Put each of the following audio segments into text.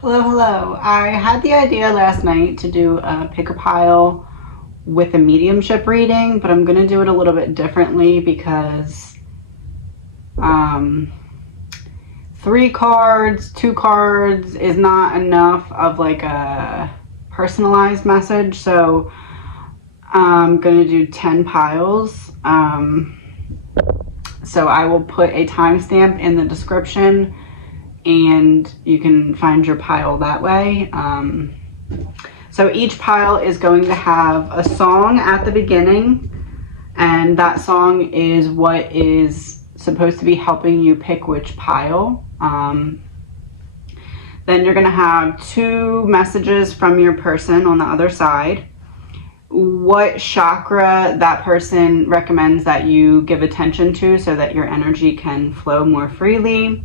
Hello, hello. I had the idea last night to do a pick a pile with a mediumship reading, but I'm going to do it a little bit differently because um, 3 cards, 2 cards is not enough of like a personalized message. So I'm going to do 10 piles. So I will put a timestamp in the description and you can find your pile that way. So each pile is going to have a song at the beginning, and that song is what is supposed to be helping you pick which pile. Then you're going to have 2 messages from your person on the other side. What chakra that person recommends that you give attention to so that your energy can flow more freely.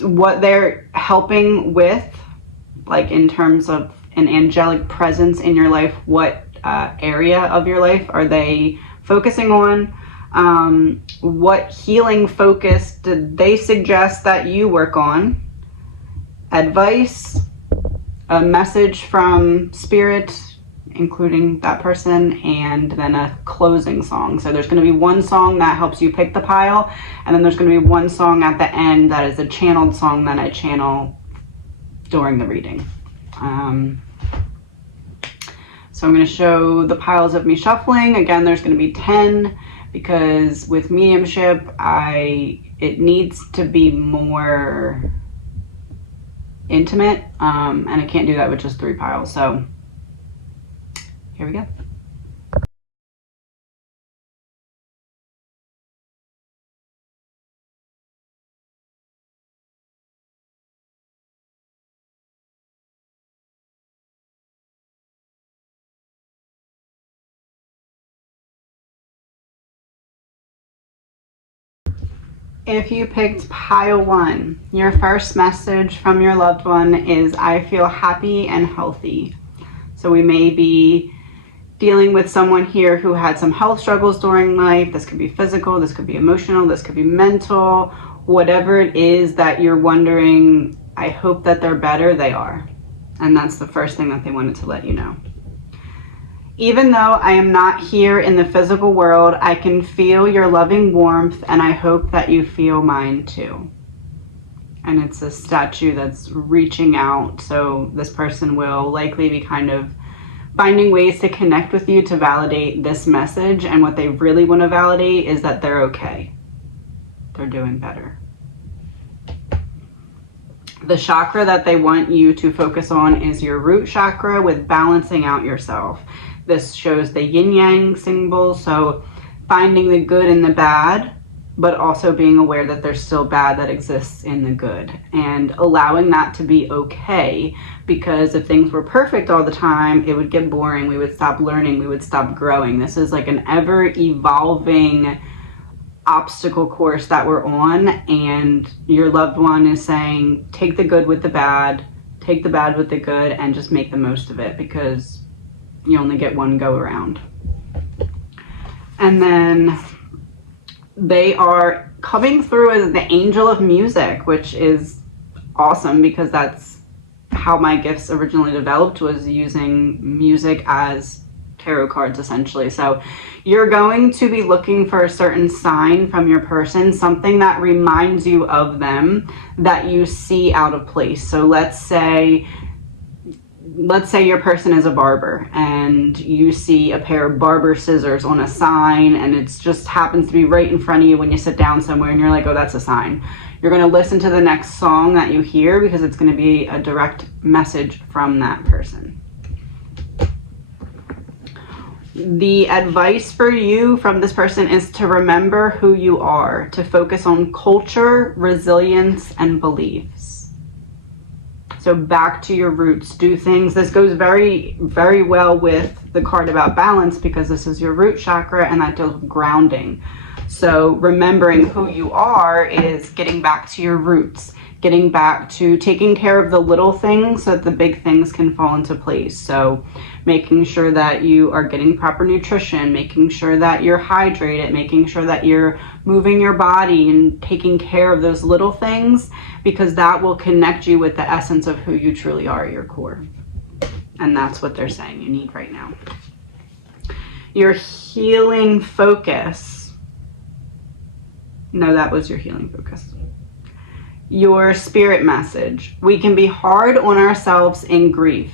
What they're helping with, like in terms of an angelic presence in your life, what area of your life are they focusing on? What healing focus did they suggest that you work on? Advice, a message from spirit, including that person, and then a closing song. So there's going to be one song that helps you pick the pile, and then there's going to be one song at the end that is a channeled song that I channel during the reading. So I'm going to show the piles of me shuffling. Again, there's going to be 10 because with mediumship, it needs to be more intimate, and I can't do that with just 3 piles. So here we go. If you picked pile 1, your first message from your loved one is, I feel happy and healthy. So we may be dealing with someone here who had some health struggles during life. This could be physical, this could be emotional, this could be mental. Whatever it is that you're wondering, I hope that they're better, they are. And that's the first thing that they wanted to let you know. Even though I am not here in the physical world, I can feel your loving warmth, and I hope that you feel mine too. And it's a statue that's reaching out, so this person will likely be kind of finding ways to connect with you to validate this message, and what they really want to validate is that they're okay. They're doing better. The chakra that they want you to focus on is your root chakra with balancing out yourself. This shows the yin-yang symbol, so finding the good in the bad, but also being aware that there's still bad that exists in the good, and allowing that to be okay, because if things were perfect all the time, it would get boring. We would stop learning. We would stop growing. This is like an ever-evolving obstacle course that we're on, and your loved one is saying, take the good with the bad, take the bad with the good, and just make the most of it, because you only get one go around. And then they are coming through as the angel of music, which is awesome because that's how my gifts originally developed, was using music as tarot cards essentially. So you're going to be looking for a certain sign from your person, something that reminds you of them that you see out of place. So let's say your person is a barber and you see a pair of barber scissors on a sign, and it just happens to be right in front of you when you sit down somewhere, and you're like, oh, that's a sign. You're going to listen to the next song that you hear because it's going to be a direct message from that person. The advice for you from this person is to remember who you are, to focus on culture, resilience, and beliefs. So back to your roots, do things. This goes very, very well with the card about balance because this is your root chakra and that deals with grounding. So remembering who you are is getting back to your roots, getting back to taking care of the little things so that the big things can fall into place. So making sure that you are getting proper nutrition, making sure that you're hydrated, making sure that you're moving your body and taking care of those little things, because that will connect you with the essence of who you truly are at your core. And that's what they're saying you need right now. Your healing focus. No, that was your healing focus. Your spirit message. We can be hard on ourselves in grief.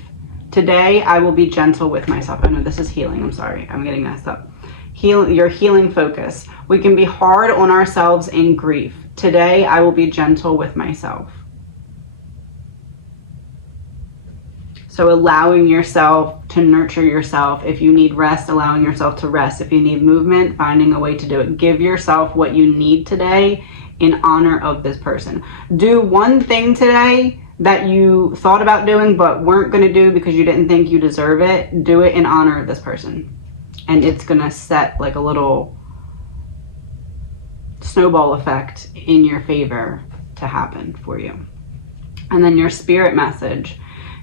Today, I will be gentle with myself. Oh no, this is healing. I'm sorry. I'm getting messed up. Your healing focus. We can be hard on ourselves in grief. Today, I will be gentle with myself. So allowing yourself to nurture yourself. If you need rest, allowing yourself to rest. If you need movement, finding a way to do it. Give yourself what you need today in honor of this person. Do one thing today that you thought about doing but weren't going to do because you didn't think you deserve it. Do it in honor of this person. And it's going to set like a little snowball effect in your favor to happen for you. And then your spirit message.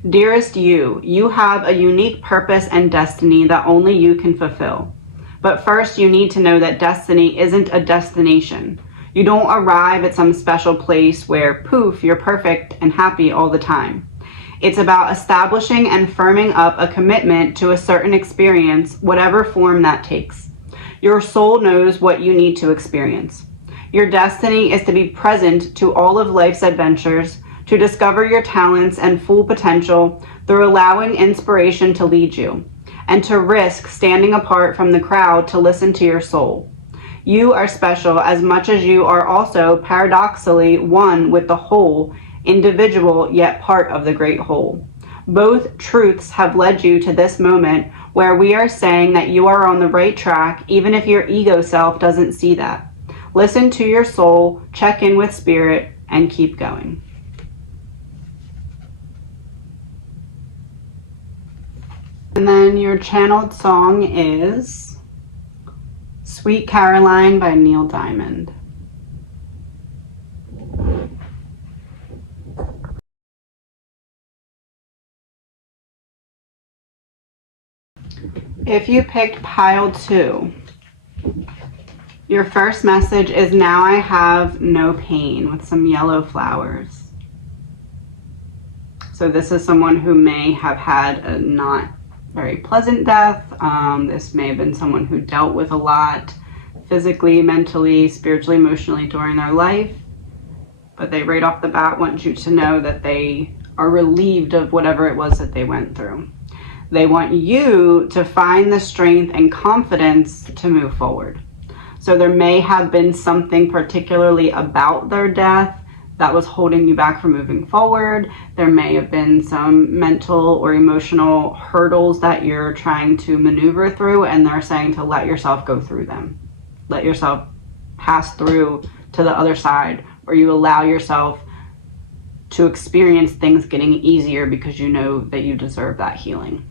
Dearest you, you have a unique purpose and destiny that only you can fulfill. But first you need to know that destiny isn't a destination. You don't arrive at some special place where, poof, you're perfect and happy all the time. It's about establishing and firming up a commitment to a certain experience, whatever form that takes. Your soul knows what you need to experience. Your destiny is to be present to all of life's adventures, to discover your talents and full potential through allowing inspiration to lead you, and to risk standing apart from the crowd to listen to your soul. You are special as much as you are also paradoxically one with the whole, individual yet part of the great whole. Both truths have led you to this moment where we are saying that you are on the right track, even if your ego self doesn't see that. Listen to your soul, check in with spirit, and keep going. And then your channeled song is Sweet Caroline by Neil Diamond. If you picked pile 2, your first message is now I have no pain with some yellow flowers. So this is someone who may have had a not very pleasant death. This may have been someone who dealt with a lot physically, mentally, spiritually, emotionally during their life. But they right off the bat want you to know that they are relieved of whatever it was that they went through. They want you to find the strength and confidence to move forward. So there may have been something particularly about their death that was holding you back from moving forward. There may have been some mental or emotional hurdles that you're trying to maneuver through, and they're saying to let yourself go through them. Let yourself pass through to the other side, or you allow yourself to experience things getting easier because you know that you deserve that healing.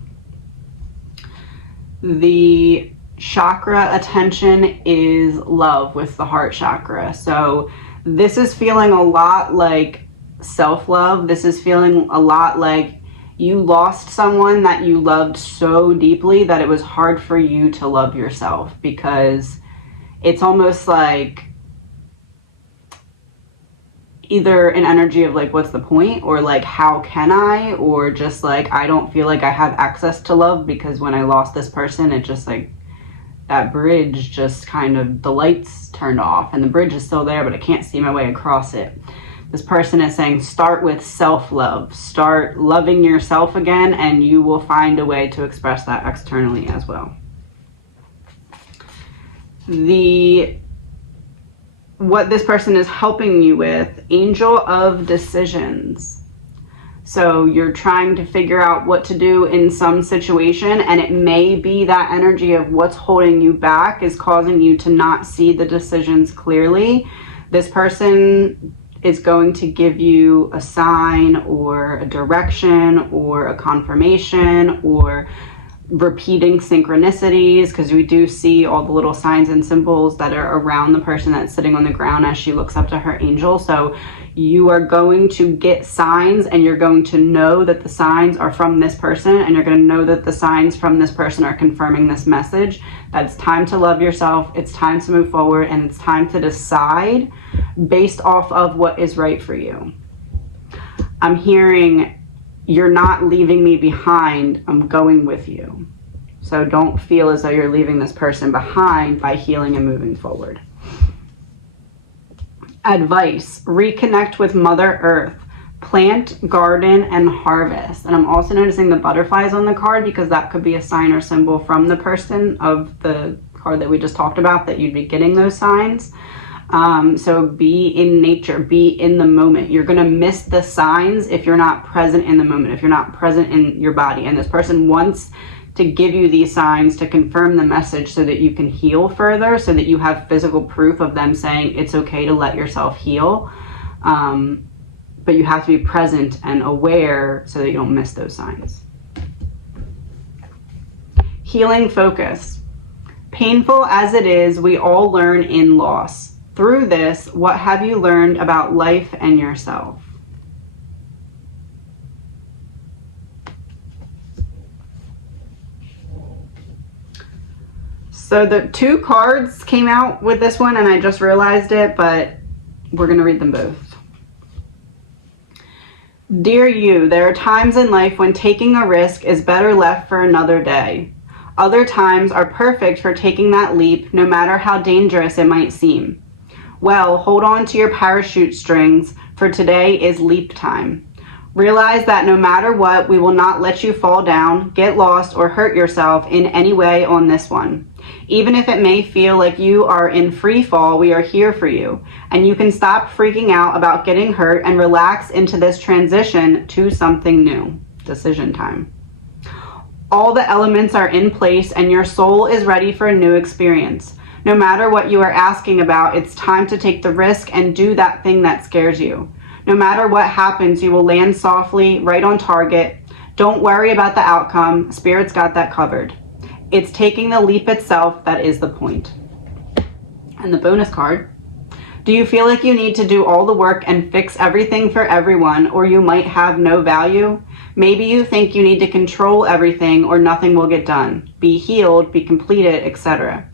The chakra attention is love with the heart chakra. So this is feeling a lot like self-love. This is feeling a lot like you lost someone that you loved so deeply that it was hard for you to love yourself, because it's almost like either an energy of like, what's the point? Or like, how can I? Or just like, I don't feel like I have access to love because when I lost this person, it just like, that bridge just kind of, the lights turned off and the bridge is still there, but I can't see my way across it. This person is saying, start with self-love. Start loving yourself again, and you will find a way to express that externally as well. What this person is helping you with, angel of decisions. So you're trying to figure out what to do in some situation, and it may be that energy of what's holding you back is causing you to not see the decisions clearly. This person is going to give you a sign or a direction or a confirmation or repeating synchronicities, because we do see all the little signs and symbols that are around the person that's sitting on the ground as she looks up to her angel. So You are going to get signs, and you're going to know that the signs are from this person, and you're going to know that the signs from this person are confirming this message, that it's time to love yourself, it's time to move forward, and it's time to decide based off of what is right for you. I'm hearing, you're not leaving me behind, I'm going with you. So don't feel as though you're leaving this person behind by healing and moving forward. Advice: reconnect with Mother Earth. Plant, garden, and harvest. And I'm also noticing the butterflies on the card because that could be a sign or symbol from the person of the card that we just talked about, that you'd be getting those signs. So be in nature, be in the moment. You're going to miss the signs if you're not present in the moment, if you're not present in your body. And this person wants to give you these signs to confirm the message so that you can heal further, so that you have physical proof of them saying it's okay to let yourself heal. But you have to be present and aware so that you don't miss those signs. Healing focus. Painful as it is, we all learn in loss. Through this, what have you learned about life and yourself? So the two cards came out with this one, and I just realized it, but we're going to read them both. Dear you, there are times in life when taking a risk is better left for another day. Other times are perfect for taking that leap, no matter how dangerous it might seem. Well, hold on to your parachute strings, for today is leap time. Realize that no matter what, we will not let you fall down, get lost, or hurt yourself in any way on this one. Even if it may feel like you are in free fall, we are here for you. And you can stop freaking out about getting hurt and relax into this transition to something new. Decision time. All the elements are in place and your soul is ready for a new experience. No matter what you are asking about, it's time to take the risk and do that thing that scares you. No matter what happens, you will land softly, right on target. Don't worry about the outcome. Spirit's got that covered. It's taking the leap itself that is the point. And the bonus card. Do you feel like you need to do all the work and fix everything for everyone, or you might have no value? Maybe you think you need to control everything or nothing will get done. Be healed, be completed, etc.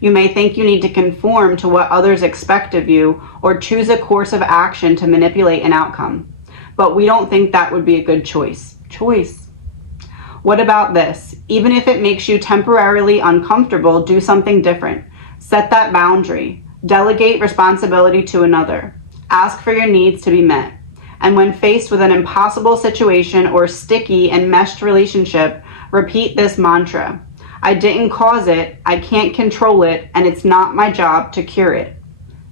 You may think you need to conform to what others expect of you or choose a course of action to manipulate an outcome. But we don't think that would be a good choice. What about this? Even if it makes you temporarily uncomfortable, do something different. Set that boundary. Delegate responsibility to another. Ask for your needs to be met. And when faced with an impossible situation or sticky and meshed relationship, repeat this mantra. I didn't cause it, I can't control it, and it's not my job to cure it.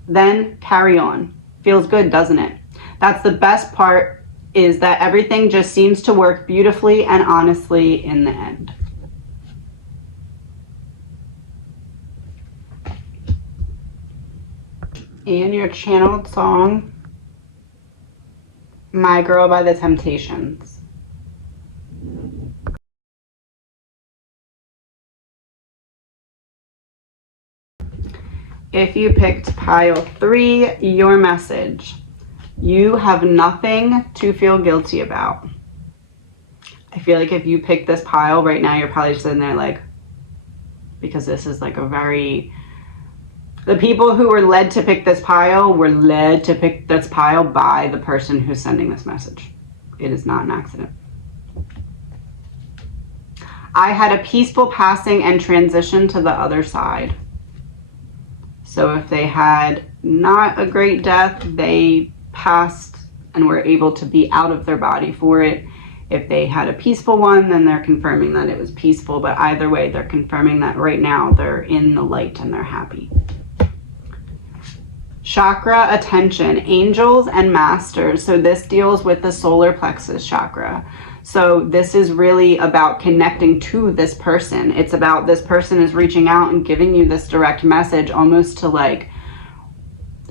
Then carry on. Feels good, doesn't it? That's the best part, is that everything just seems to work beautifully and honestly in the end. And your channeled song, My Girl by the Temptations. If you picked pile 3, your message. You have nothing to feel guilty about. I feel like if you pick this pile right now, you're probably just sitting there like, because this is like a very, the people who were led to pick this pile were led to pick this pile by the person who's sending this message. It is not an accident. I had a peaceful passing and transition to the other side. So if they had not a great death, they passed and were able to be out of their body for it. If they had a peaceful one, then they're confirming that it was peaceful. But either way, they're confirming that right now they're in the light and they're happy. Chakra attention, angels and masters. So this deals with the solar plexus chakra. So this is really about connecting to this person. It's about this person is reaching out and giving you this direct message, almost to like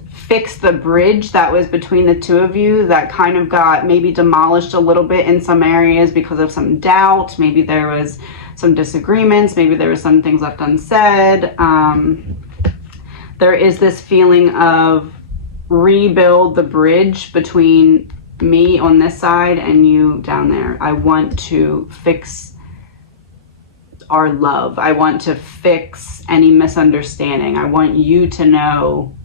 fix the bridge that was between the two of you that kind of got maybe demolished a little bit in some areas because of some doubt. Maybe there was some disagreements. Maybe there was some things left unsaid. There is this feeling of rebuild the bridge between me on this side and you down there. I want to fix our love. I want to fix any misunderstanding. I want you to know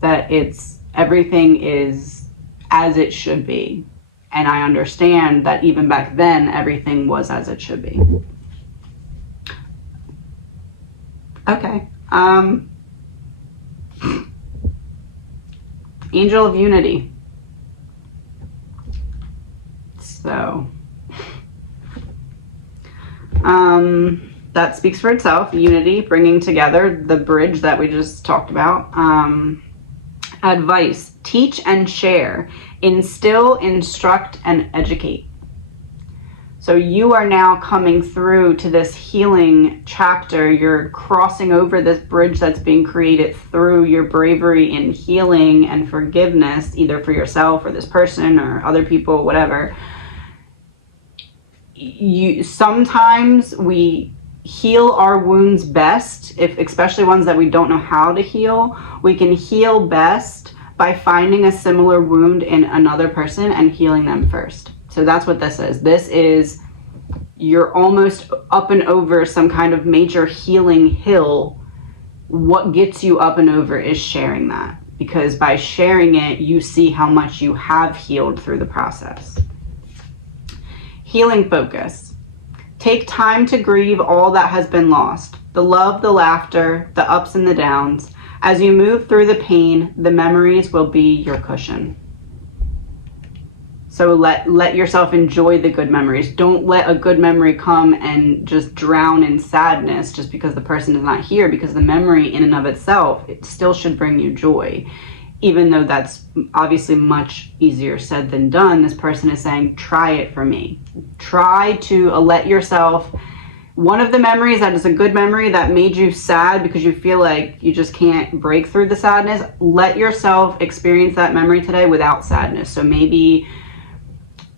that everything is as it should be. And I understand that even back then, everything was as it should be. Okay. Angel of Unity. So, that speaks for itself. Unity, bringing together the bridge that we just talked about. Advice, teach and share, instill, instruct, and educate. So you are now coming through to this healing chapter. You're crossing over this bridge that's being created through your bravery in healing and forgiveness, either for yourself or this person or other people, whatever. Sometimes we heal our wounds best, especially ones that we don't know how to heal. We can heal best by finding a similar wound in another person and healing them first. So that's what this is. This is, you're almost up and over some kind of major healing hill. What gets you up and over is sharing that, because by sharing it, you see how much you have healed through the process. Healing focus. Take time to grieve all that has been lost. The love, the laughter, the ups and the downs. As you move through the pain, the memories will be your cushion. So let yourself enjoy the good memories. Don't let a good memory come and just drown in sadness just because the person is not here, because the memory in and of itself, it still should bring you joy. Even though that's obviously much easier said than done, this person is saying, try it for me. Try to let yourself, one of the memories that is a good memory that made you sad because you feel like you just can't break through the sadness, let yourself experience that memory today without sadness. So maybe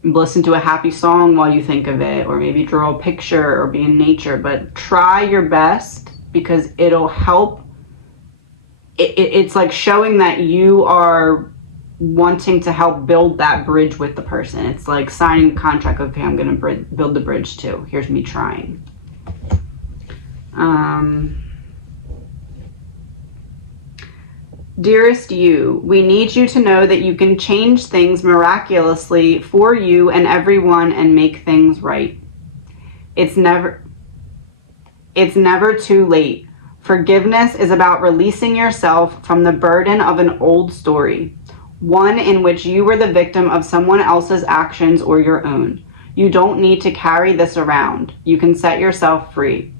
listen to a happy song while you think of it, or maybe draw a picture or be in nature, but try your best, because it'll help. It's like showing that you are wanting to help build that bridge with the person. It's like signing a contract. Okay, I'm going to build the bridge too. Here's me trying. Dearest you, we need you to know that you can change things miraculously for you and everyone and make things right. It's never too late. Forgiveness is about releasing yourself from the burden of an old story, one in which you were the victim of someone else's actions or your own. You don't need to carry this around. You can set yourself free.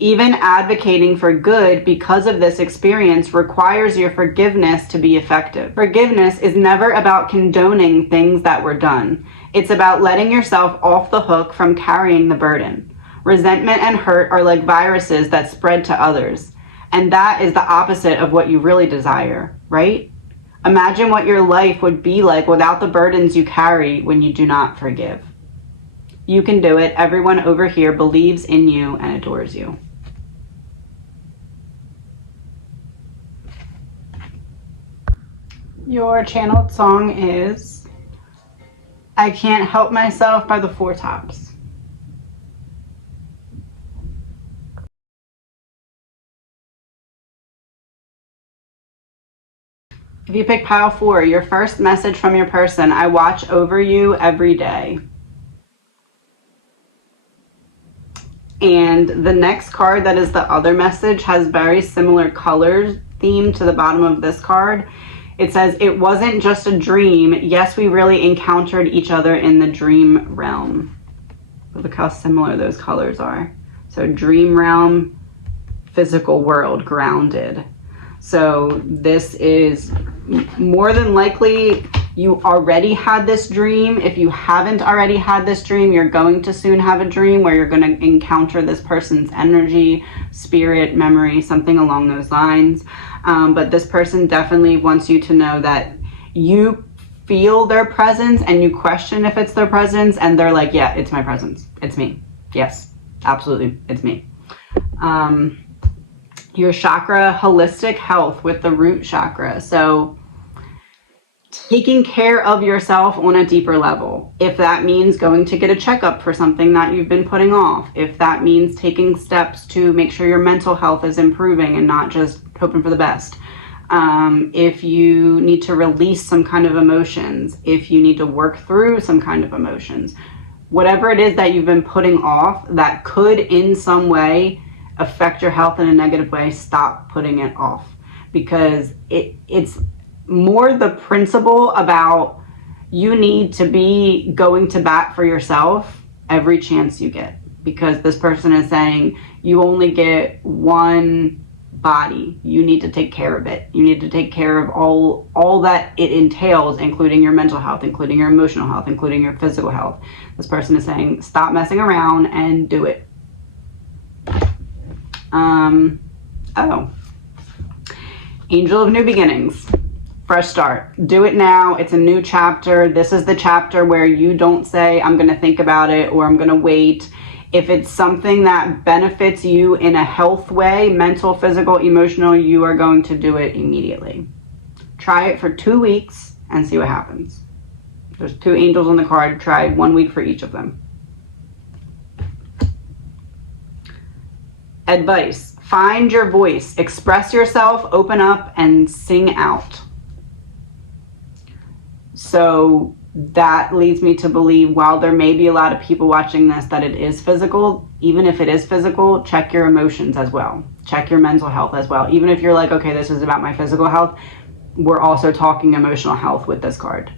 Even advocating for good because of this experience requires your forgiveness to be effective. Forgiveness is never about condoning things that were done. It's about letting yourself off the hook from carrying the burden. Resentment and hurt are like viruses that spread to others. And that is the opposite of what you really desire, right? Imagine what your life would be like without the burdens you carry when you do not forgive. You can do it. Everyone over here believes in you and adores you. Your channeled song is I Can't Help Myself by the Four Tops. If you pick pile 4, your first message from your person, I watch over you every day. And the next card that is the other message has very similar colors theme to the bottom of this card. It says, it wasn't just a dream. Yes, we really encountered each other in the dream realm. Look how similar those colors are. So dream realm, physical world, grounded. So this is more than likely you already had this dream. If you haven't already had this dream, you're going to soon have a dream where you're going to encounter this person's energy, spirit, memory, something along those lines. But this person definitely wants you to know that you feel their presence and you question if it's their presence, and they're like, yeah, it's my presence. It's me. Yes, absolutely. It's me. your chakra holistic health with the root chakra. So taking care of yourself on a deeper level. If that means going to get a checkup for something that you've been putting off, if that means taking steps to make sure your mental health is improving and not just hoping for the best. If you need to release some kind of emotions, if you need to work through some kind of emotions, whatever it is that you've been putting off that could in some way affect your health in a negative way, stop putting it off, because it's more the principle about you need to be going to bat for yourself every chance you get, because this person is saying you only get one body. You need to take care of it. You need to take care of all that it entails, including your mental health, including your emotional health, including your physical health. This person is saying stop messing around and do it. Angel of New Beginnings. Fresh start. Do it now. It's a new chapter. This is the chapter where you don't say, I'm going to think about it, or I'm going to wait. If it's something that benefits you in a health way, mental, physical, emotional, you are going to do it immediately. Try it for 2 weeks and see what happens. There's 2 angels on the card. Try 1 week for each of them. Advice. Find your voice. Express yourself, open up, and sing out. So that leads me to believe, while there may be a lot of people watching this, that it is physical. Even if it is physical, check your emotions as well. Check your mental health as well. Even if you're like, okay, this is about my physical health, we're also talking emotional health with this card.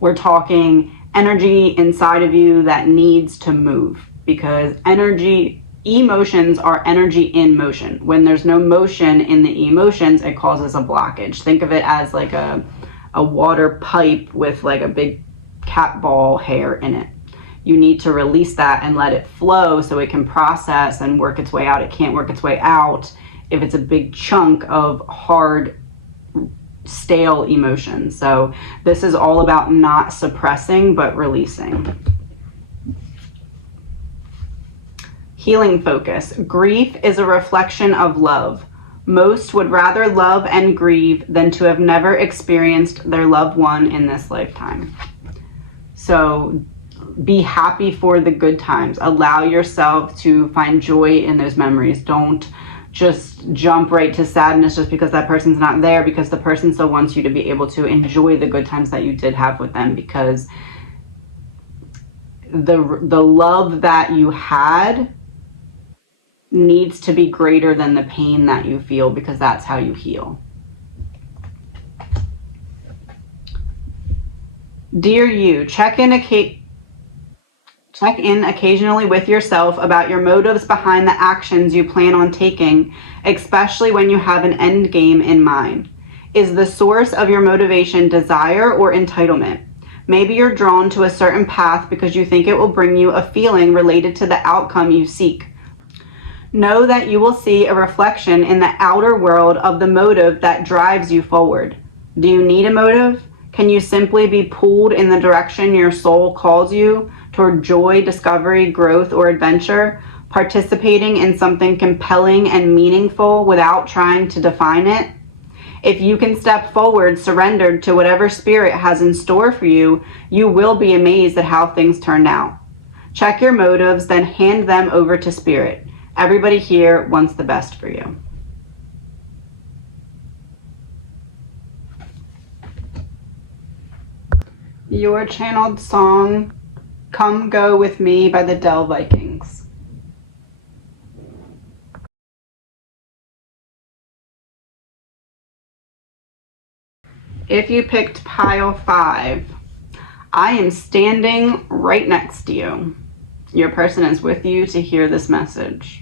We're talking energy inside of you that needs to move, because emotions are energy in motion. When there's no motion in the emotions, it causes a blockage. Think of it as like a water pipe with like a big cat ball hair in it. You need to release that and let it flow so it can process and work its way out. It can't work its way out if it's a big chunk of hard, stale emotion. So this is all about not suppressing, but releasing. Healing focus. Grief is a reflection of love. Most would rather love and grieve than to have never experienced their loved one in this lifetime. So be happy for the good times. Allow yourself to find joy in those memories. Don't just jump right to sadness just because that person's not there, because the person still wants you to be able to enjoy the good times that you did have with them, because the love that you had needs to be greater than the pain that you feel, because that's how you heal. Dear you, check in occasionally with yourself about your motives behind the actions you plan on taking, especially when you have an end game in mind. Is the source of your motivation desire or entitlement? Maybe you're drawn to a certain path because you think it will bring you a feeling related to the outcome you seek. Know that you will see a reflection in the outer world of the motive that drives you forward. Do you need a motive? Can you simply be pulled in the direction your soul calls you, toward joy, discovery, growth, or adventure, participating in something compelling and meaningful without trying to define it? If you can step forward, surrendered to whatever spirit has in store for you, you will be amazed at how things turned out. Check your motives, then hand them over to spirit. Everybody here wants the best for you. Your channeled song, Come Go With Me by the Dell Vikings. If you picked pile 5, I am standing right next to you. Your person is with you to hear this message.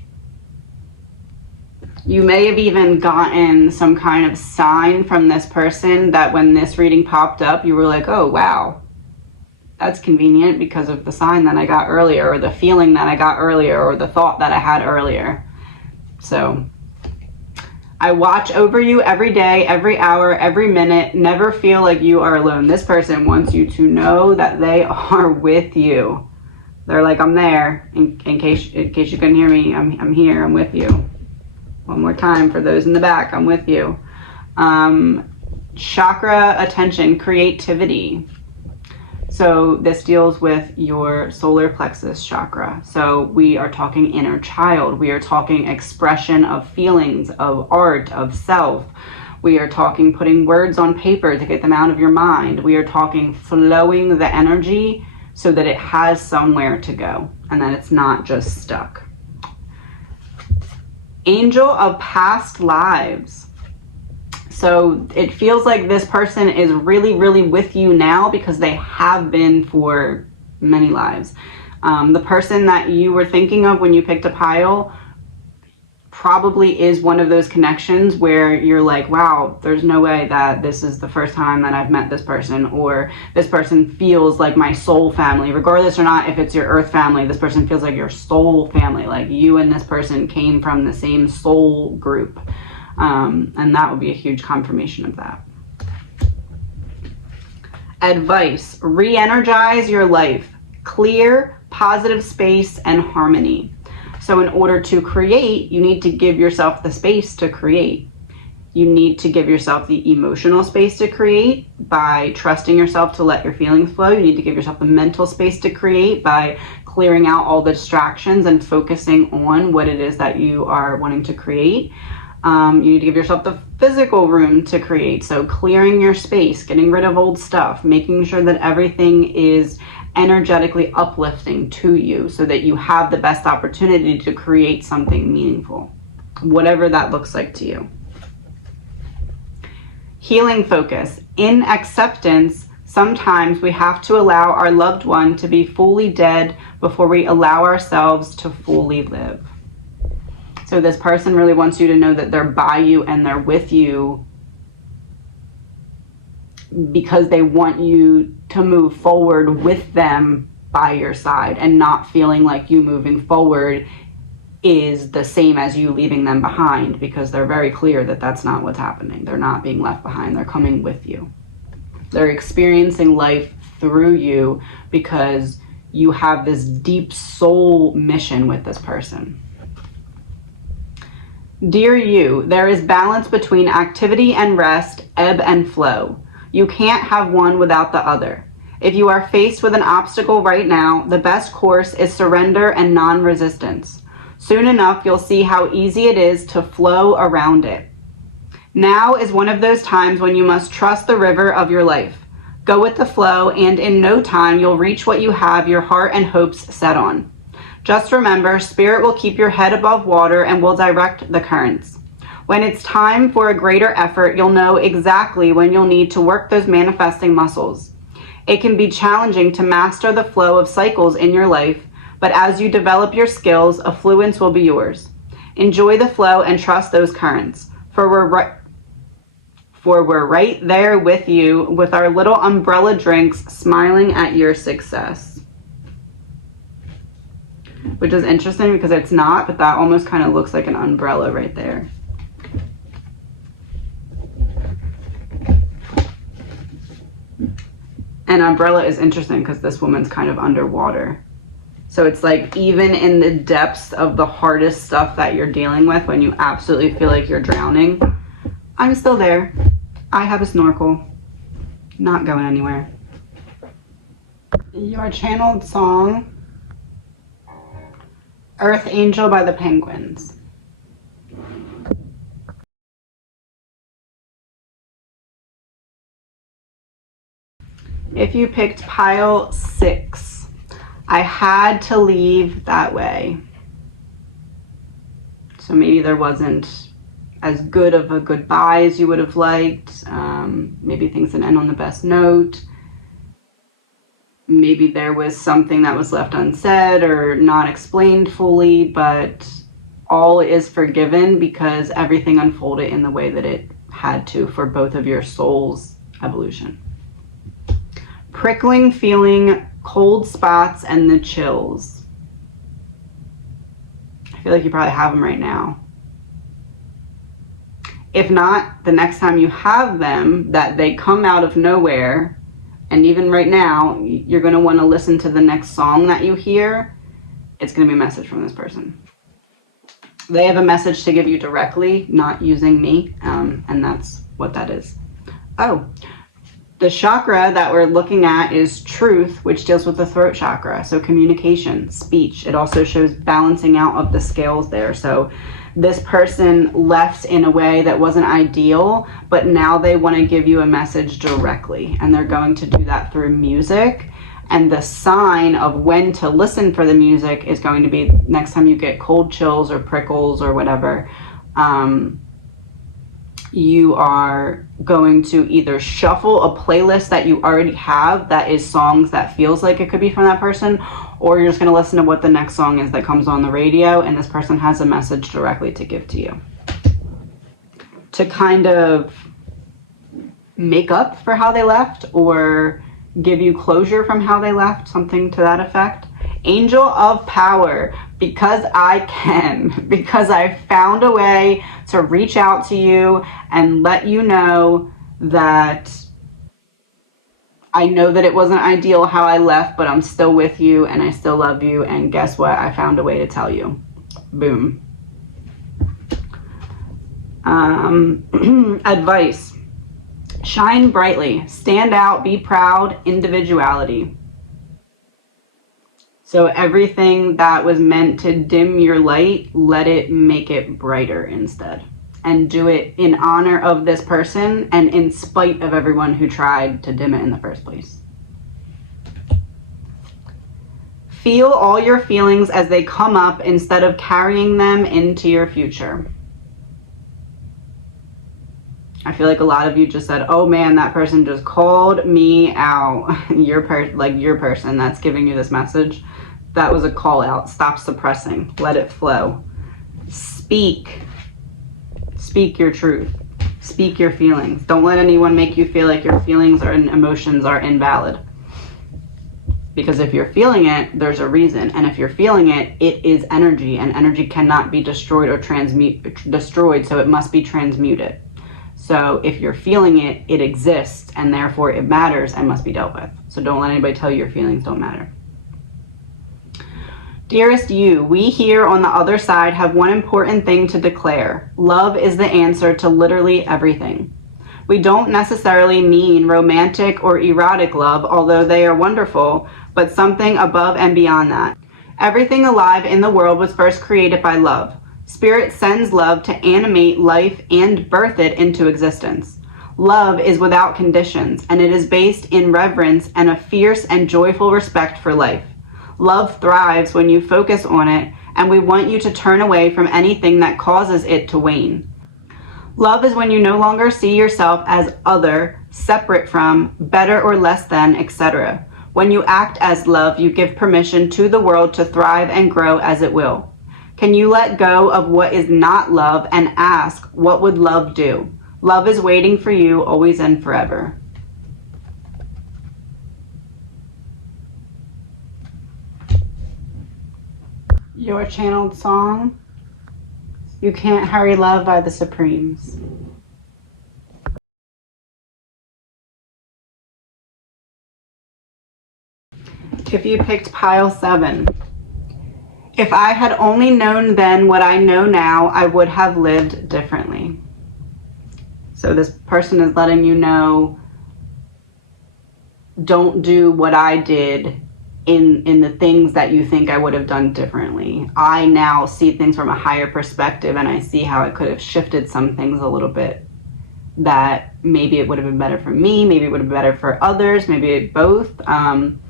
You may have even gotten some kind of sign from this person that when this reading popped up, you were like, oh, wow, that's convenient because of the sign that I got earlier, or the feeling that I got earlier, or the thought that I had earlier. So I watch over you every day, every hour, every minute. Never feel like you are alone. This person wants you to know that they are with you. They're like, I'm there. In case you couldn't hear me, I'm here. I'm with you. One more time for those in the back, I'm with you. Chakra attention, creativity. So this deals with your solar plexus chakra. So we are talking inner child. We are talking expression of feelings, of art, of self. We are talking putting words on paper to get them out of your mind. We are talking flowing the energy so that it has somewhere to go and that it's not just stuck. Angel of past lives. So it feels like this person is really, really with you now because they have been for many lives. The person that you were thinking of when you picked a pile probably is one of those connections where you're like, wow, there's no way that this is the first time that I've met this person, or this person feels like my soul family. Regardless or not if it's your earth family, this person feels like your soul family, like you and this person came from the same soul group. And that would be a huge confirmation of that. Advice: re-energize your life. Clear, positive space, and harmony. So in order to create, you need to give yourself the space to create. You need to give yourself the emotional space to create by trusting yourself to let your feelings flow. You need to give yourself the mental space to create by clearing out all the distractions and focusing on what it is that you are wanting to create. You need to give yourself the physical room to create. So clearing your space, getting rid of old stuff, making sure that everything is energetically uplifting to you so that you have the best opportunity to create something meaningful, whatever that looks like to you. Healing focus. In acceptance, sometimes we have to allow our loved one to be fully dead before we allow ourselves to fully live. So this person really wants you to know that they're by you and they're with you because they want you to move forward with them by your side and not feeling like you moving forward is the same as you leaving them behind, because they're very clear that that's not what's happening. They're not being left behind. They're coming with you. They're experiencing life through you because you have this deep soul mission with this person. Dear you, there is balance between activity and rest, ebb and flow. You can't have one without the other. If you are faced with an obstacle right now, the best course is surrender and non-resistance. Soon enough, you'll see how easy it is to flow around it. Now is one of those times when you must trust the river of your life. Go with the flow, and in no time, you'll reach what you have your heart and hopes set on. Just remember, Spirit will keep your head above water and will direct the currents. When it's time for a greater effort, you'll know exactly when you'll need to work those manifesting muscles. It can be challenging to master the flow of cycles in your life, but as you develop your skills, affluence will be yours. Enjoy the flow and trust those currents, for we're right there with you with our little umbrella drinks, smiling at your success. Which is interesting because it's not, but that almost kind of looks like an umbrella right there. An umbrella is interesting because this woman's kind of underwater. So it's like even in the depths of the hardest stuff that you're dealing with, when you absolutely feel like you're drowning, I'm still there. I have a snorkel. Not going anywhere. Your channeled song, Earth Angel by the Penguins. If you picked pile 6, I had to leave that way. So maybe there wasn't as good of a goodbye as you would have liked. Maybe things didn't end on the best note. Maybe there was something that was left unsaid or not explained fully, but all is forgiven because everything unfolded in the way that it had to for both of your souls' evolution. Prickling feeling, cold spots, and the chills. I feel like you probably have them right now. If not, the next time you have them, that they come out of nowhere, and even right now, you're going to want to listen to the next song that you hear. It's going to be a message from this person. They have a message to give you directly, not using me, and that's what that is. Oh, the chakra that we're looking at is truth, which deals with the throat chakra. So communication, speech. It also shows balancing out of the scales there. So this person left in a way that wasn't ideal, but now they want to give you a message directly. And they're going to do that through music. And the sign of when to listen for the music is going to be next time you get cold chills or prickles or whatever. You are going to either shuffle a playlist that you already have that is songs that feels like it could be from that person, or you're just going to listen to what the next song is that comes on the radio, and this person has a message directly to give to you. To kind of make up for how they left or give you closure from how they left, something to that effect. Angel of power, because I can, because I found a way to reach out to you and let you know that I know that it wasn't ideal how I left, but I'm still with you and I still love you. And guess what? I found a way to tell you. Boom. Advice. Shine brightly. Stand out. Be proud. Individuality. So everything that was meant to dim your light, let it make it brighter instead. And do it in honor of this person and in spite of everyone who tried to dim it in the first place. Feel all your feelings as they come up instead of carrying them into your future. I feel like a lot of you just said, oh man, that person just called me out. Your person that's giving you this message. That was a call out. Stop suppressing. Let it flow. Speak. Speak your truth. Speak your feelings. Don't let anyone make you feel like your feelings and emotions are invalid. Because if you're feeling it, there's a reason. And if you're feeling it, it is energy. And energy cannot be destroyed or destroyed, so it must be transmuted. So if you're feeling it, it exists, and therefore it matters and must be dealt with. So don't let anybody tell you your feelings don't matter. Dearest you, we here on the other side have one important thing to declare. Love is the answer to literally everything. We don't necessarily mean romantic or erotic love, although they are wonderful, but something above and beyond that. Everything alive in the world was first created by love. Spirit sends love to animate life and birth it into existence. Love is without conditions, and it is based in reverence and a fierce and joyful respect for life. Love thrives when you focus on it, and we want you to turn away from anything that causes it to wane. Love is when you no longer see yourself as other, separate from, better or less than, etc. When you act as love, you give permission to the world to thrive and grow as it will. Can you let go of what is not love and ask, what would love do? Love is waiting for you always and forever. Your channeled song, You Can't Hurry Love by the Supremes. If you picked pile 7, if I had only known then what I know now, I would have lived differently. So this person is letting you know, don't do what I did in the things that you think I would have done differently. I now see things from a higher perspective, and I see how I could have shifted some things a little bit. That maybe it would have been better for me, maybe it would have been better for others, maybe both. I'm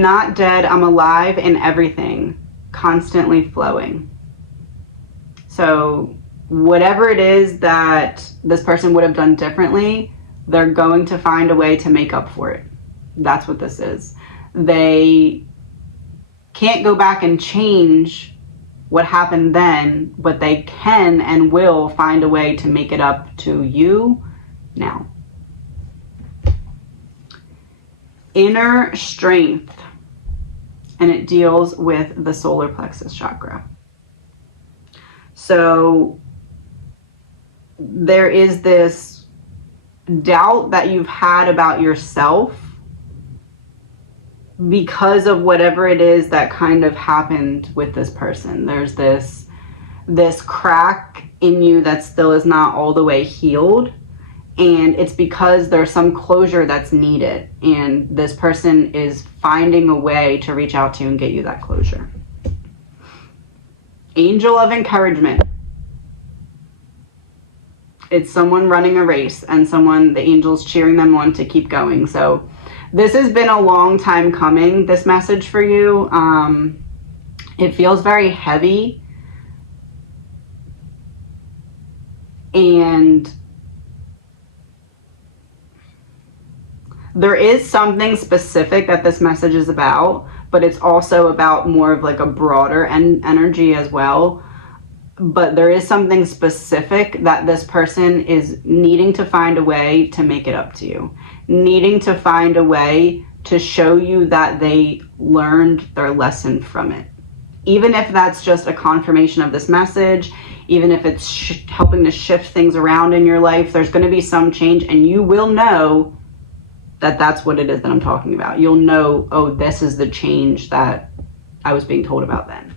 not dead, I'm alive in everything, constantly flowing. So whatever it is that this person would have done differently, they're going to find a way to make up for it. That's what this is. They can't go back and change what happened then, but they can and will find a way to make it up to you now. Inner strength, and it deals with the solar plexus chakra. So there is this doubt that you've had about yourself because of whatever it is that kind of happened with this person. There's this crack in you that still is not all the way healed, and it's because there's some closure that's needed, and this person is finding a way to reach out to you and get you that closure. Angel of encouragement. It's someone running a race, and the angel's cheering them on to keep going. So this has been a long time coming, this message for you. It feels very heavy. And there is something specific that this message is about, but it's also about more of like a broader energy as well. But there is something specific that this person is needing to find a way to make it up to you, needing to find a way to show you that they learned their lesson from it. Even if that's just a confirmation of this message, even if it's helping to shift things around in your life, there's going to be some change, and you will know that that's what it is that I'm talking about. You'll know, oh, this is the change that I was being told about then.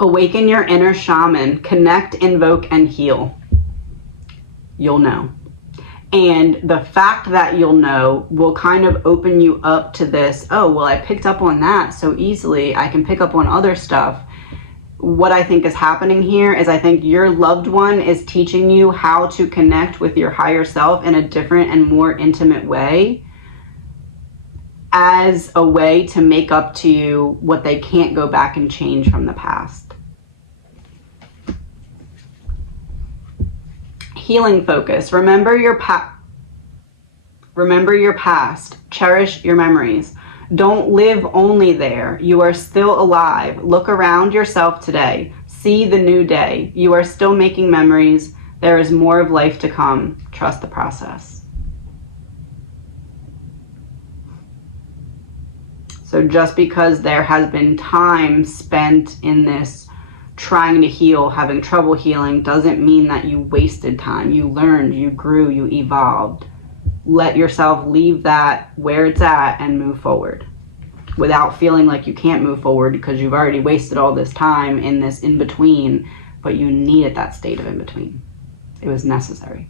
Awaken your inner shaman. Connect, invoke, and heal. You'll know. And the fact that you'll know will kind of open you up to this, oh, well, I picked up on that so easily. I can pick up on other stuff. What I think is happening here is I think your loved one is teaching you how to connect with your higher self in a different and more intimate way, as a way to make up to you what they can't go back and change from the past. Healing focus. Remember your past. Cherish your memories. Don't live only there. You are still alive. Look around yourself today. See the new day. You are still making memories. There is more of life to come. Trust the process. So just because there has been time spent in this trying to heal, having trouble healing, doesn't mean that you wasted time. You learned, you grew, you evolved. Let yourself leave that where it's at and move forward without feeling like you can't move forward because you've already wasted all this time in this in-between, but you needed that state of in-between. It was necessary.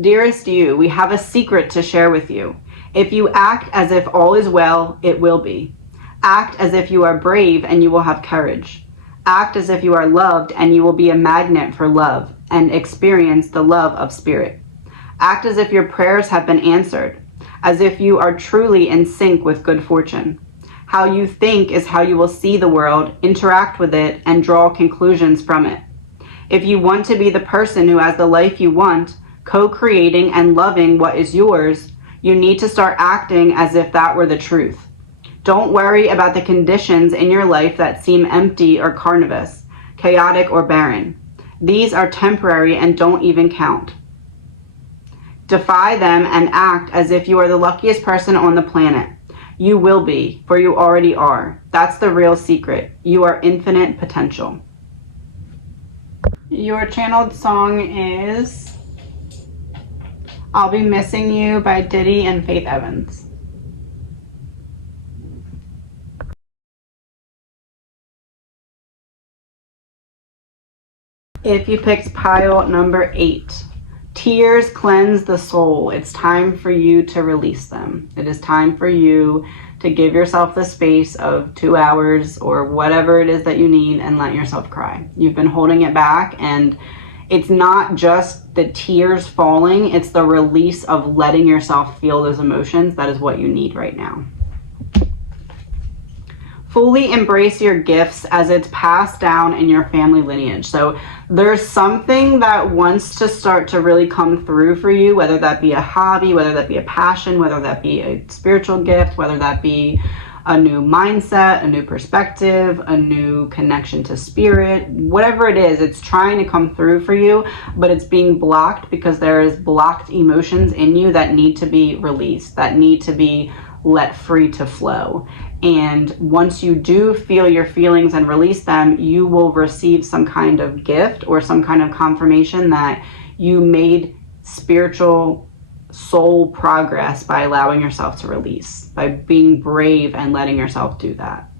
Dearest you, we have a secret to share with you. If you act as if all is well, it will be. Act as if you are brave and you will have courage. Act as if you are loved and you will be a magnet for love and experience the love of spirit. Act as if your prayers have been answered, as if you are truly in sync with good fortune. How you think is how you will see the world, interact with it, and draw conclusions from it. If you want to be the person who has the life you want, co-creating and loving what is yours, you need to start acting as if that were the truth. Don't worry about the conditions in your life that seem empty or carnivorous, chaotic or barren. These are temporary and don't even count. Defy them and act as if you are the luckiest person on the planet. You will be, for you already are. That's the real secret. You are infinite potential. Your channeled song is I'll Be Missing You by Diddy and Faith Evans. If you picked pile number 8, tears cleanse the soul. It's time for you to release them. It is time for you to give yourself the space of 2 hours or whatever it is that you need and let yourself cry. You've been holding it back, and it's not just the tears falling, it's the release of letting yourself feel those emotions. That is what you need right now. Fully embrace your gifts as it's passed down in your family lineage. So there's something that wants to start to really come through for you, whether that be a hobby, whether that be a passion, whether that be a spiritual gift, whether that be a new mindset, a new perspective, a new connection to spirit, whatever it is, it's trying to come through for you, but it's being blocked because there is blocked emotions in you that need to be released, that need to be let free to flow. And once you do feel your feelings and release them, you will receive some kind of gift or some kind of confirmation that you made spiritual soul progress by allowing yourself to release, by being brave and letting yourself do that.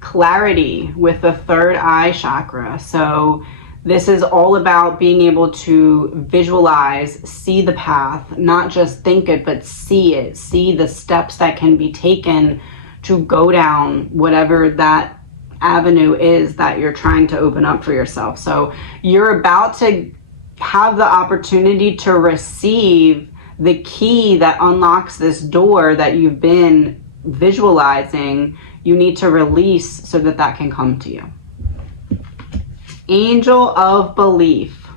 Clarity with the third eye chakra. So this is all about being able to visualize, see the path, not just think it, but see it, see the steps that can be taken to go down whatever that avenue is that you're trying to open up for yourself. So you're about to have the opportunity to receive the key that unlocks this door that you've been visualizing. You need to release so that that can come to you. Angel of belief.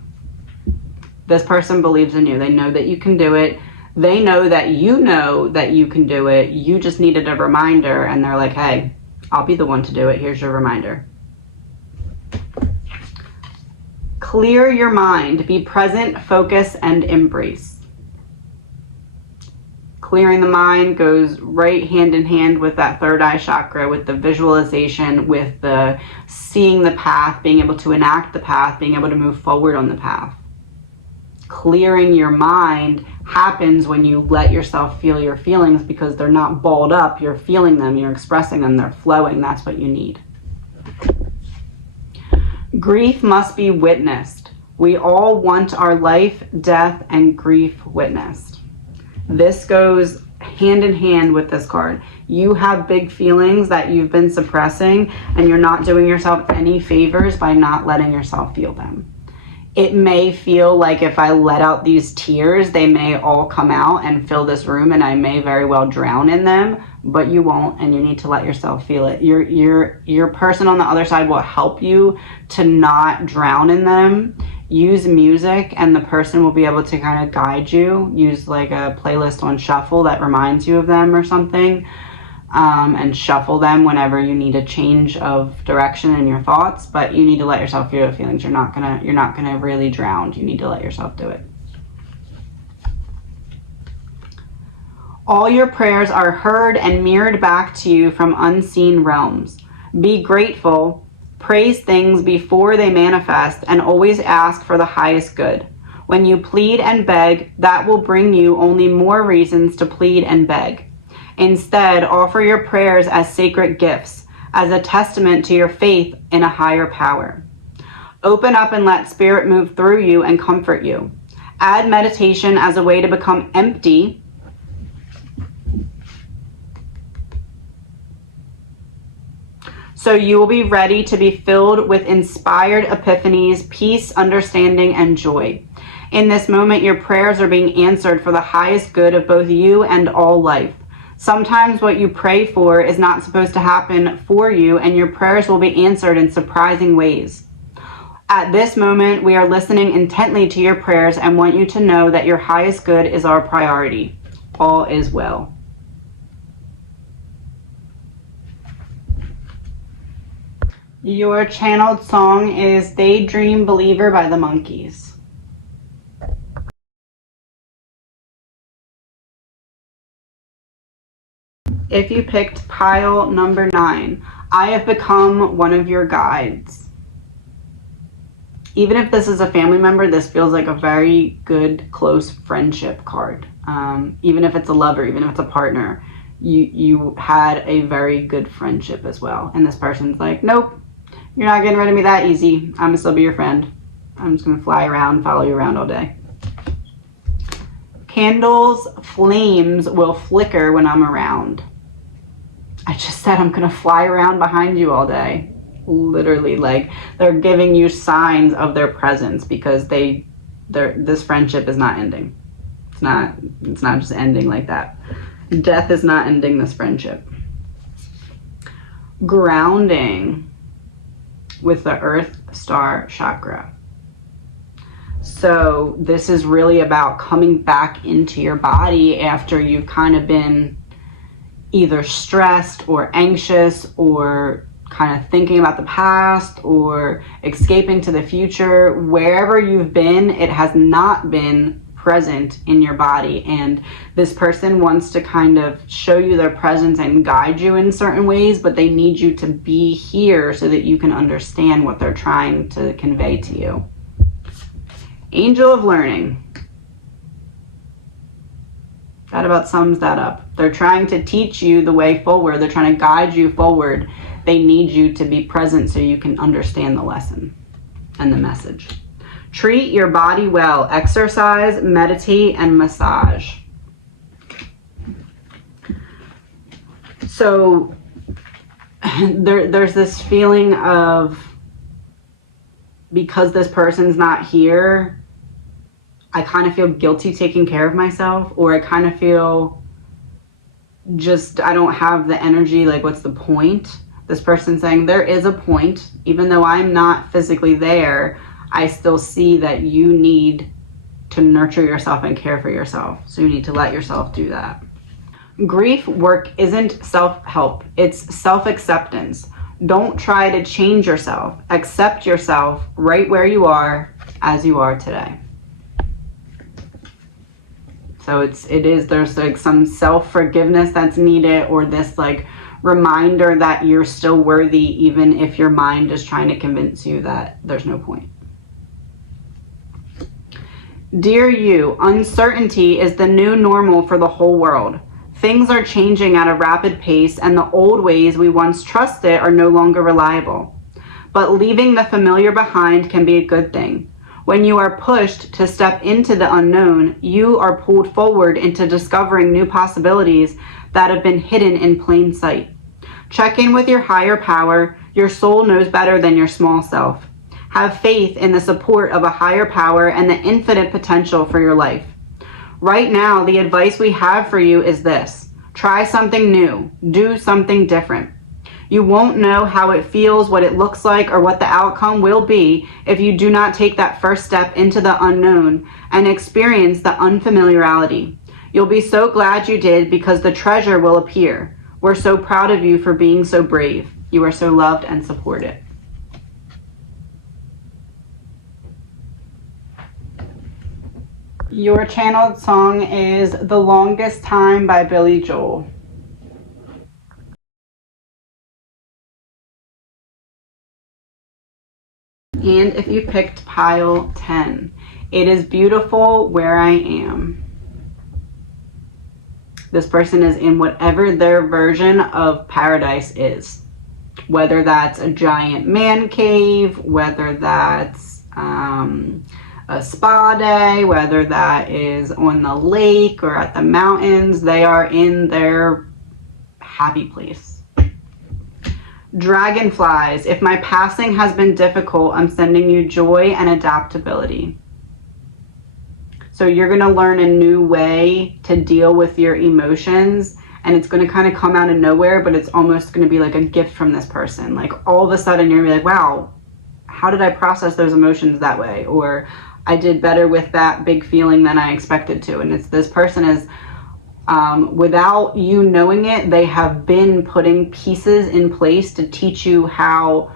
This person believes in you. They know that you can do it. They know that you can do it. You just needed a reminder, and they're like, hey, I'll be the one to do it. Here's your reminder. Clear your mind. Be present, focus, and embrace. Clearing the mind goes right hand in hand with that third eye chakra, with the visualization, with the seeing the path, being able to enact the path, being able to move forward on the path. Clearing your mind happens when you let yourself feel your feelings, because they're not balled up. You're feeling them, you're expressing them, they're flowing. That's what you need. Grief must be witnessed. We all want our life, death, and grief witnessed. This goes hand in hand with this card. You have big feelings that you've been suppressing, and you're not doing yourself any favors by not letting yourself feel them. It may feel like if I let out these tears, they may all come out and fill this room, and I may very well drown in them, but you won't, and you need to let yourself feel it. Your person on the other side will help you to not drown in them. Use music, and the person will be able to kind of guide you. Use like a playlist on shuffle that reminds you of them or something, and shuffle them whenever you need a change of direction in your thoughts. But you need to let yourself feel the feelings. You're not gonna really drown. You need to let yourself do it. All your prayers are heard and mirrored back to you from unseen realms. Be grateful. Praise things before they manifest, and always ask for the highest good. When you plead and beg, that will bring you only more reasons to plead and beg. Instead, offer your prayers as sacred gifts, as a testament to your faith in a higher power. Open up and let Spirit move through you and comfort you. Add meditation as a way to become empty so you will be ready to be filled with inspired epiphanies, peace, understanding, and joy. In this moment, your prayers are being answered for the highest good of both you and all life. Sometimes what you pray for is not supposed to happen for you, and your prayers will be answered in surprising ways. At this moment, we are listening intently to your prayers and want you to know that your highest good is our priority. All is well. Your channeled song is Daydream Believer by the Monkees. If you picked pile number 9, I have become one of your guides. Even if this is a family member, this feels like a very good, close friendship card. Even if it's a lover, even if it's a partner, you had a very good friendship as well. And this person's like, nope. You're not getting rid of me that easy. I'm gonna still be your friend. I'm just gonna fly around, follow you around all day. Candles, flames will flicker when I'm around. I just said I'm gonna fly around behind you all day. Literally, like, they're giving you signs of their presence, because this friendship is not ending. It's not just ending like that. Death is not ending this friendship. Grounding with the Earth Star chakra. So this is really about coming back into your body after you've kind of been either stressed or anxious, or kind of thinking about the past, or escaping to the future. Wherever you've been, it has not been present in your body, and this person wants to kind of show you their presence and guide you in certain ways, but they need you to be here so that you can understand what they're trying to convey to you. Angel of learning. That about sums that up. They're trying to teach you the way forward. They're trying to guide you forward. They need you to be present so you can understand the lesson and the message. Treat your body well. Exercise, meditate, and massage. So there's this feeling of, because this person's not here, I kind of feel guilty taking care of myself, or I kind of feel just, I don't have the energy, like what's the point? This person's saying there is a point, even though I'm not physically there, I still see that you need to nurture yourself and care for yourself. So you need to let yourself do that. Grief work isn't self-help, it's self-acceptance. Don't try to change yourself. Accept yourself right where you are, as you are today. So there's like some self-forgiveness that's needed, or this like reminder that you're still worthy, even if your mind is trying to convince you that there's no point. Dear you, uncertainty is the new normal for the whole world. Things are changing at a rapid pace, and the old ways we once trusted are no longer reliable. But leaving the familiar behind can be a good thing. When you are pushed to step into the unknown, you are pulled forward into discovering new possibilities that have been hidden in plain sight. Check in with your higher power. Your soul knows better than your small self. Have faith in the support of a higher power and the infinite potential for your life. Right now, the advice we have for you is this: try something new, do something different. You won't know how it feels, what it looks like, or what the outcome will be if you do not take that first step into the unknown and experience the unfamiliarity. You'll be so glad you did, because the treasure will appear. We're so proud of you for being so brave. You are so loved and supported. Your channeled song is The Longest Time by Billy Joel. And if you picked pile 10, it is beautiful where I am. This person is in whatever their version of paradise is. Whether that's a giant man cave, whether that's a spa day, whether that is on the lake or at the mountains, they are in their happy place. Dragonflies, if my passing has been difficult, I'm sending you joy and adaptability. So you're going to learn a new way to deal with your emotions, and it's going to kind of come out of nowhere, but it's almost going to be like a gift from this person. Like all of a sudden you're going to be like, wow, how did I process those emotions that way? Or I did better with that big feeling than I expected to. And it's this person is, without you knowing it, they have been putting pieces in place to teach you how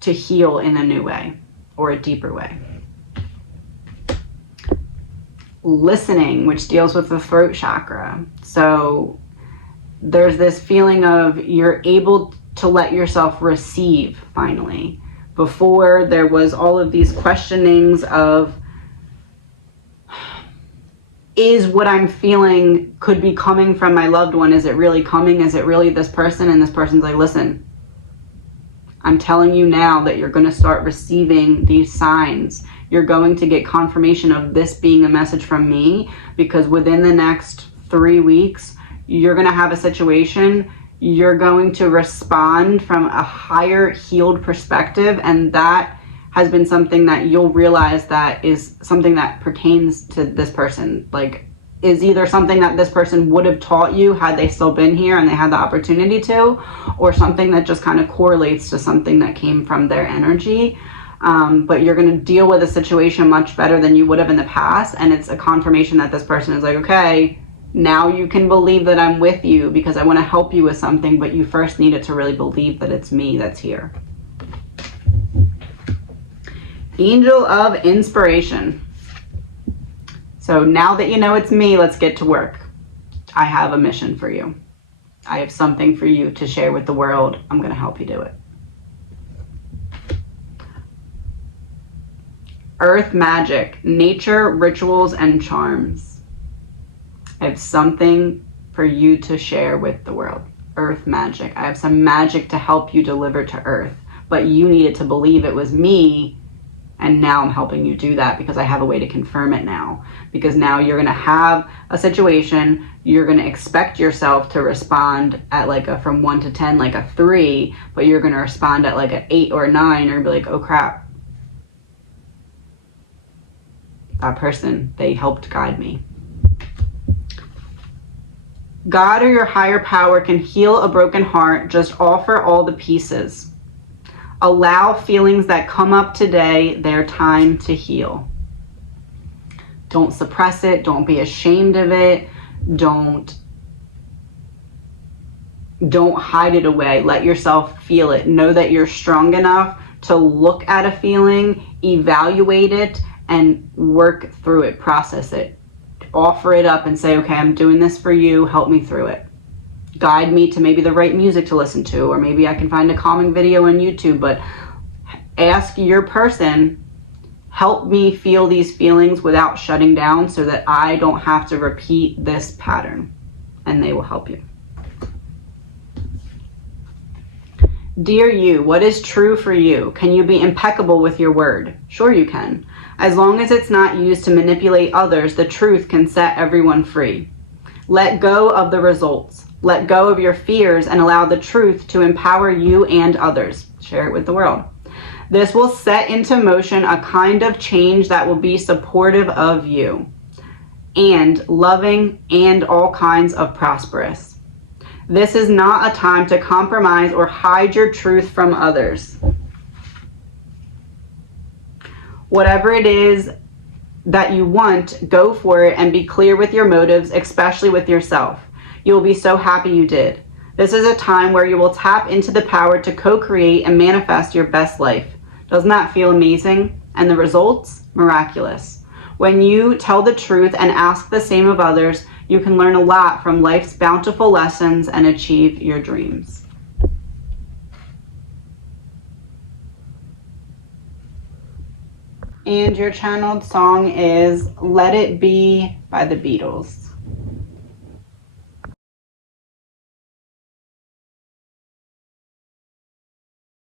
to heal in a new way or a deeper way. Listening, which deals with the throat chakra. So there's this feeling of you're able to let yourself receive finally. Before, there was all of these questionings of, is what I'm feeling could be coming from my loved one? Is it really coming? Is it really this person? And this person's like, listen, I'm telling you now that you're going to start receiving these signs. You're going to get confirmation of this being a message from me, because within the next 3 weeks, you're going to have a situation. You're going to respond from a higher healed perspective, and that has been something that you'll realize that is something that pertains to this person. Like, is either something that this person would have taught you had they still been here and they had the opportunity to, or something that just kind of correlates to something that came from their energy. But you're going to deal with a situation much better than you would have in the past, and it's a confirmation that this person is like, okay, now you can believe that I'm with you because I want to help you with something, but you first needed to really believe that it's me that's here. Angel of inspiration. So now that you know it's me, let's get to work. I have a mission for you. I have something for you to share with the world. I'm going to help you do it. Earth magic, nature, rituals, and charms. I have something for you to share with the world. Earth magic. I have some magic to help you deliver to Earth. But you needed to believe it was me, and now I'm helping you do that because I have a way to confirm it now. Because now you're going to have a situation, you're going to expect yourself to respond at like a, from 1 to 10, like a 3, but you're going to respond at like an 8 or a 9, or be like, oh crap, that person, they helped guide me. God or your higher power can heal a broken heart. Just offer all the pieces. Allow feelings that come up today their time to heal. Don't suppress it. Don't be ashamed of it. Don't hide it away. Let yourself feel it. Know that you're strong enough to look at a feeling, evaluate it, and work through it, process it. Offer it up and say, okay, I'm doing this for you. Help me through it. Guide me to maybe the right music to listen to, or maybe I can find a calming video on YouTube, but ask your person, help me feel these feelings without shutting down so that I don't have to repeat this pattern, and they will help you. Dear you, what is true for you? Can you be impeccable with your word? Sure you can. As long as it's not used to manipulate others, the truth can set everyone free. Let go of the results. Let go of your fears and allow the truth to empower you and others. Share it with the world. This will set into motion a kind of change that will be supportive of you and loving and all kinds of prosperous. This is not a time to compromise or hide your truth from others. Whatever it is that you want, go for it and be clear with your motives, especially with yourself. You will be so happy you did. This is a time where you will tap into the power to co-create and manifest your best life. Doesn't that feel amazing? And the results? Miraculous. When you tell the truth and ask the same of others, you can learn a lot from life's bountiful lessons and achieve your dreams. And your channeled song is Let It Be by the Beatles.